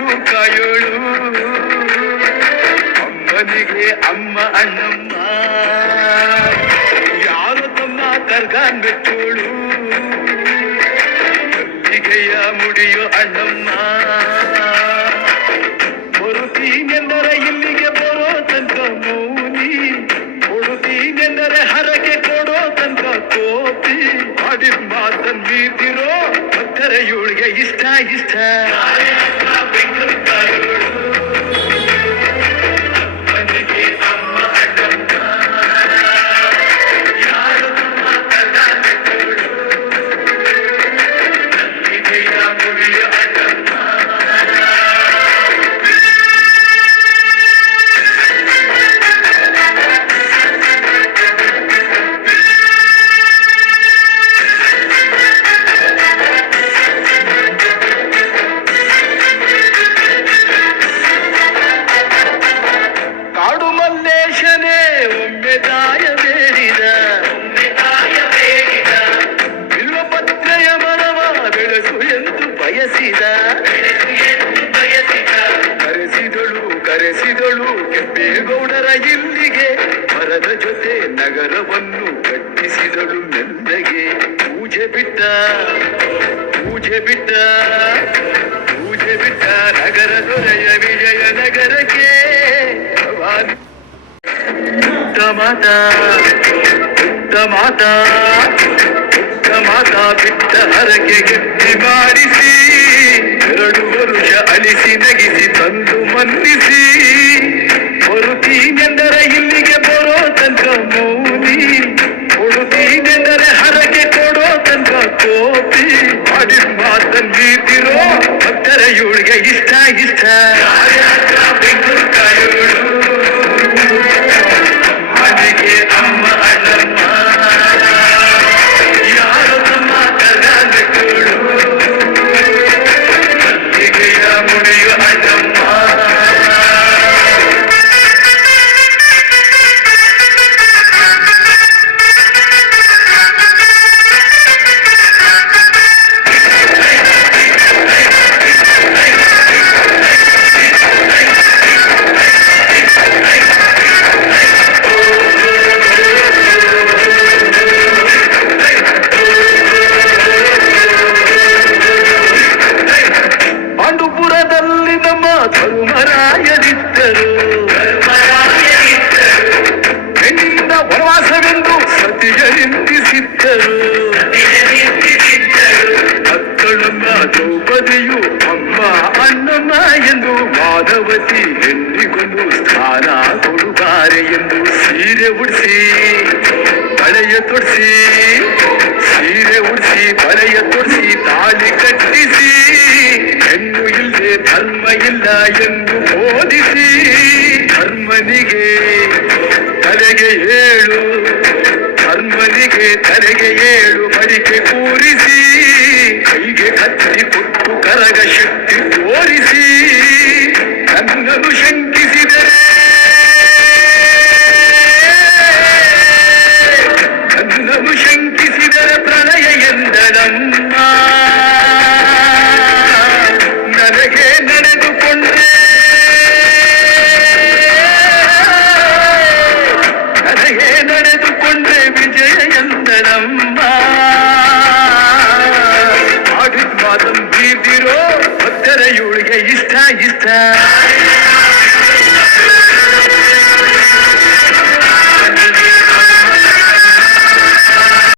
ಬೆನ್ನು ಕಾಯೋಳು ಅಮ್ಮನಿಗೆ ಅಮ್ಮ ಅಣ್ಣಮ್ಮ ಯಾರು ತಮ್ಮ ಕರ್ಗ ಮೆಚ್ಚೋಳು ಮಲ್ಲಿಗೆಯ ಮುಡಿಯೋ ಅಣ್ಣಮ್ಮ ಬರುತ್ತೀನೆಂದರೆ ಇಲ್ಲಿಗೆ ಬರೋ ತನಕ ಮೌನಿ ಕೊಡುತ್ತೀನೆಂದರೆ ಹರಕೆ ಕೊಡೋ ತನಕ ಕೋಪಿ ಮಾಡಿದ ಮಾತನ್ ಮೀರ್ತಿರೋ ಭಕ್ತರ ಇವಳಿಗೆ ಇಷ್ಟ ಇಷ್ಟ ಕರೆಸಿದಳು ಕೆಂಪೇಗೌಡರ ಇಲ್ಲಿಗೆ ಮರದ ಜೊತೆ ನಗರವನ್ನು ಕಟ್ಟಿಸಿದಳು ಮೆಲ್ಲಗೆ ಪೂಜೆ ಬಿಟ್ಟ ನಗರ ದೊರೆಯ ವಿಜಯ ನಗರಕ್ಕೆ ಮಾತಾ ಬಿಟ್ಟ ಹರಕೆ ಗೆದ್ದಿ ಮಾಡಿಸಿ 2 ವರುಷ ಅಲಿಸಿ ನಗಿಸಿ ತಂದು ಮನ್ನಿಸಿ ಬರುತ್ತೀನೆಂದರೆ ಇಲ್ಲಿಗೆ ಬರೋ ತನಕ ಮೌನಿ ಕೊಡುತ್ತೀನೆಂದರೆ ಹರಕೆ ಕೊಡೋ ತನಕ ಕೋಪಿ ಮಾಡಿದ ಮಾತನ್ ಬೀತಿರೋ ಭಕ್ತರ ಇವಳಿಗೆ ಇಷ್ಟ ಇಷ್ಟ ಬೆಂಗಳೂರು ಕಾಯೋಳು ಮನೆಗೆ ಅಮ್ಮ ಅಣ್ಣಮ್ಮ ಯಾರು ತಮ್ಮ ಕರ್ಗ ಮೆಚ್ಚೋಳು ಮಲ್ಲಿಗೆಯ ಮುಡಿಯೋ ಅಣ್ಣಮ್ಮ ಪಾಂಡುಪುರದಲ್ಲಿ ನಮ್ಮ ಧರ್ಮರಾಯರಿದ್ದರು ಹೆಣ್ಣಿಂದ ವನವಾಸವೆಂದು ಸತಿಯ ನಿಂದಿಸಿದ್ದರು ಮಕ್ಕಳಮ್ಮ ದ್ರೌಪದಿಯು ಅಮ್ಮ ಅಣ್ಣಮ್ಮ ಎಂದು ಮಾಧವತಿ ಹೆಣ್ಣಿಗೊಂದು ಸ್ಥಾನ ಕೊಡುತ್ತಾರೆ ಎಂದು ಸೀರೆ ಉಡಿಸಿ ಬಳೆಯ ತೊಡಿಸಿ ತಾಳಿ ಕಟ್ಟಿಸಿ ಹೆಣ್ಣು ಇಲ್ಲದೆ ಧರ್ಮ ಇಲ್ಲ ಎಂದು ಬೋಧಿಸಿ ಧರ್ಮನಿಗೆ ತಲೆಗೆ